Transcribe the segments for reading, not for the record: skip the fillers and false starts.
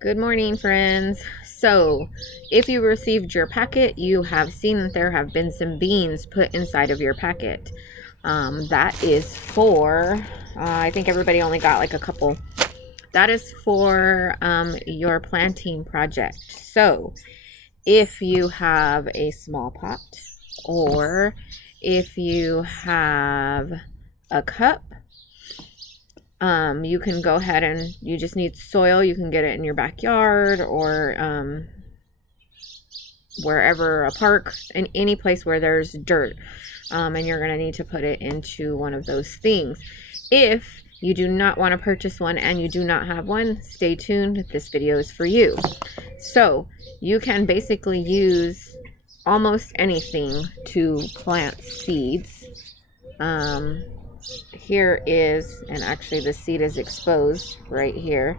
Good morning, friends. So, if you received your packet, you have seen that there have been some beans put inside of your packet. That is for, I think everybody only got like a couple. That is for your planting project. So, if you have a small pot or if you have a cup, you can go ahead and you just need soil. You can get it in your backyard or wherever, a park, in any place where there's dirt. And you're going to need to put it into one of those things. If you do not want to purchase one and you do not have one, stay tuned. This video is for you. So you can basically use almost anything to plant seeds. Here is, and actually the seed is exposed right here.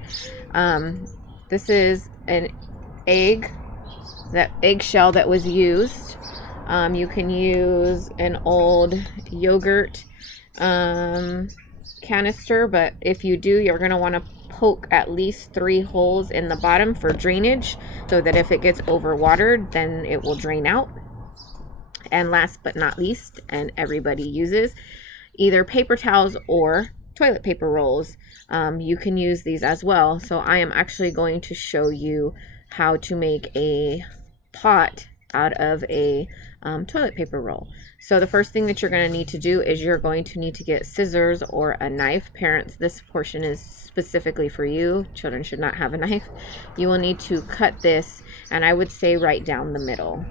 This is an eggshell that was used. You can use an old yogurt canister, but if you do, you're going to want to poke at least 3 holes in the bottom for drainage, so that if it gets overwatered, then it will drain out. And last but not least, and everybody uses either paper towels or toilet paper rolls. You can use these as well. So I am actually going to show you how to make a pot out of a toilet paper roll. So the first thing that you're going to need to do is you're going to need to get scissors or a knife. Parents, this portion is specifically for you. Children should not have a knife. You will need to cut this, and I would say right down the middle.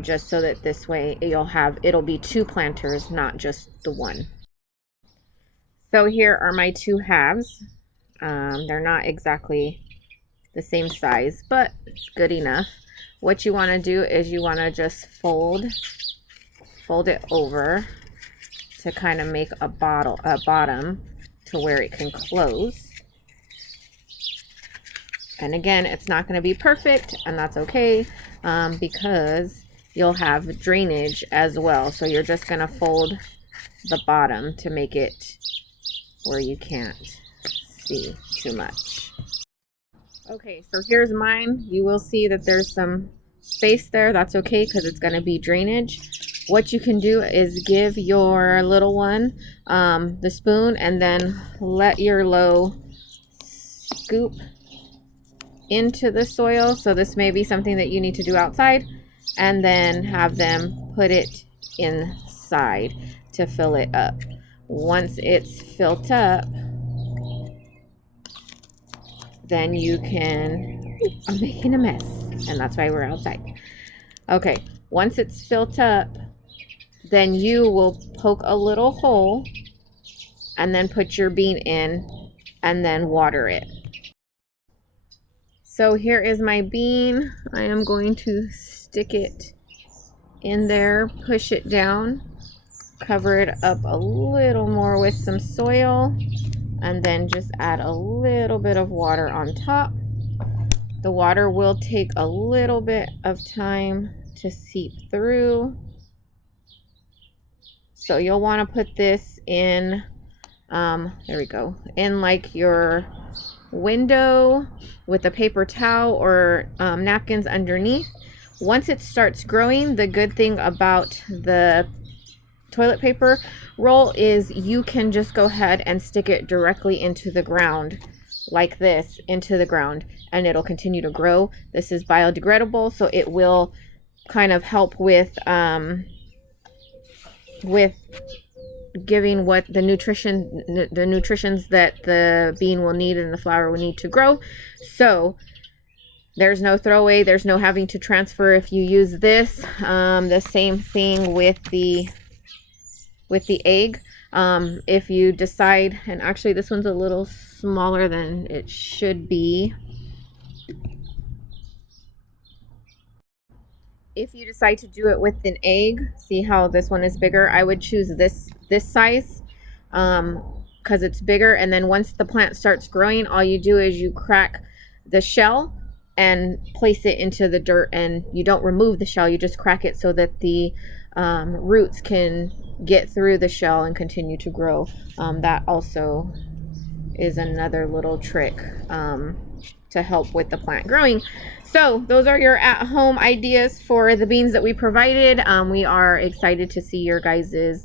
Just so that this way it'll be 2 planters, not just the one. So here are my 2 halves. They're not exactly the same size, but it's good enough. What you want to do is you want to just fold it over to kind of make a bottom to where it can close. And again, it's not going to be perfect, and that's okay, because you'll have drainage as well. So you're just going to fold the bottom to make it where you can't see too much. Okay, so here's mine. You will see that there's some space there. That's okay, because it's going to be drainage. What you can do is give your little one the spoon, and then let your low scoop into the soil. So this may be something that you need to do outside, and then have them put it inside to fill it up. Once it's filled up, then you can, I'm making a mess, and that's why we're outside. Okay, once it's filled up, then you will poke a little hole and then put your bean in and then water it. So here is my bean. I am going to stick it in there, push it down, cover it up a little more with some soil, and then just add a little bit of water on top. The water will take a little bit of time to seep through. So you'll want to put this in, there we go, in like your window with a paper towel or napkins underneath. Once it starts growing, the good thing about the toilet paper roll is you can just go ahead and stick it directly into the ground like this, into the ground, and it'll continue to grow. This is biodegradable, so it will kind of help with giving what the nutritions that the bean will need and the flower will need to grow. So there's no throwaway, there's no having to transfer if you use this. The same thing with the egg. If you decide, and actually this one's a little smaller than it should be. If you decide to do it with an egg, see how this one is bigger? I would choose this size because it's bigger. And then once the plant starts growing, all you do is you crack the shell and place it into the dirt, and you don't remove the shell, you just crack it so that the roots can get through the shell and continue to grow. That also is another little trick to help with the plant growing. So those are your at-home ideas for the beans that we provided. We are excited to see your guys's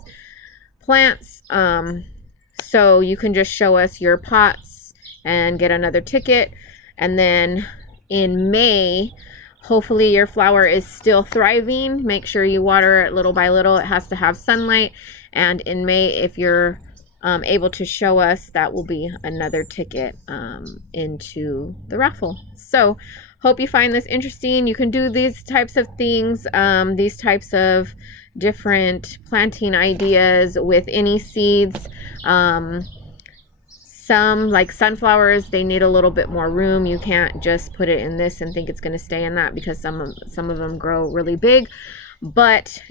plants. So you can just show us your pots and get another ticket. And then in May, hopefully your flower is still thriving. Make sure you water it little by little. It has to have sunlight. And in May, if you're able to show us, that will be another ticket into the raffle. So hope you find this interesting. You can do these types of things, these types of different planting ideas with any seeds. Some, like sunflowers, they need a little bit more room. You can't just put it in this and think it's going to stay in that, because some of them grow really big. But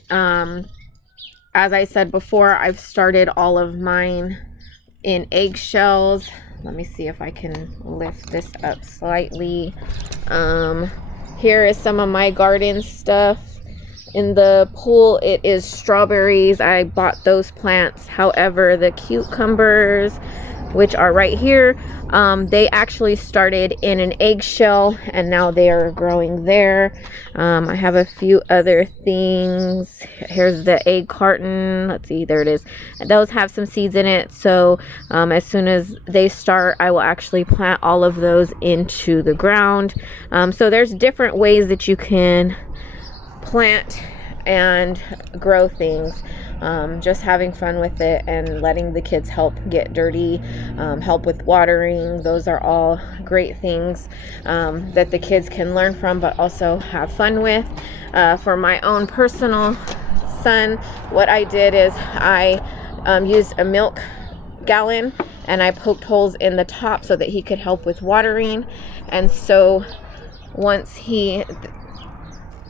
as I said before, I've started all of mine in eggshells. Let me see if I can lift this up slightly. Here is some of my garden stuff. In the pool, it is strawberries. I bought those plants. However, the cucumbers, which are right here, they actually started in an eggshell and now they are growing there. I have a few other things. Here's the egg carton. Let's see, there it is. Those have some seeds in it. So as soon as they start, I will actually plant all of those into the ground. So there's different ways that you can plant and grow things. Just having fun with it and letting the kids help get dirty, help with watering. Those are all great things that the kids can learn from, but also have fun with. For my own personal son, what I did is I used a milk gallon and I poked holes in the top so that he could help with watering. And so once he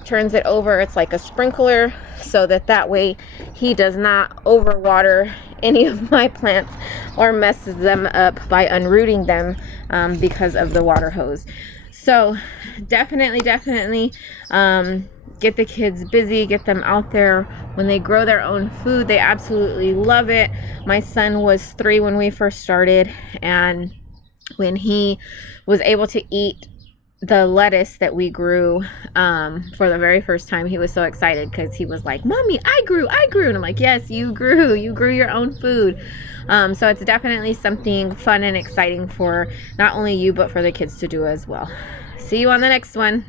turns it over, it's like a sprinkler, so that way he does not overwater any of my plants or messes them up by unrooting them because of the water hose. So definitely get the kids busy, get them out there. When they grow their own food, they absolutely love it. My son was 3 when we first started, and when he was able to eat the lettuce that we grew for the very first time, he was so excited because he was like, "Mommy, I grew." And I'm like, "Yes, you grew your own food." So it's definitely something fun and exciting for not only you, but for the kids to do as well. See you on the next one.